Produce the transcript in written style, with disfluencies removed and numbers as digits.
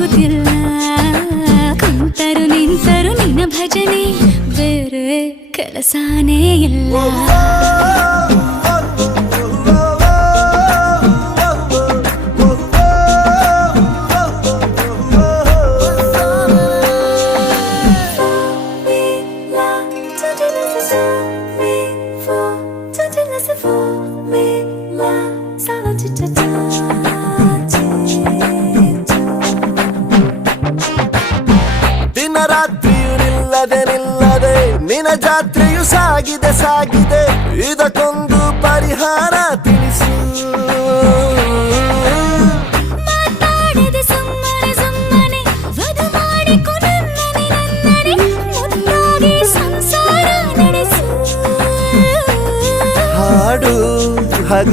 ಸಿಗುತ್ತಿಲ್ಲ ಕುಂತರು ನಿಂತರು ನಿನ್ನ ಭಜನೆ ಬೇರೆ ಕೆಲಸನೇ ಇಲ್ಲ ದಿನ ರಾತ್ರಿಯು ನಿಲ್ಲದೆ ನಿನ್ನ ಜಾತ್ರೆಯು ಸಾಗಿದೆ ಇದಕ್ಕೊಂದು ಪರಿಹಾರ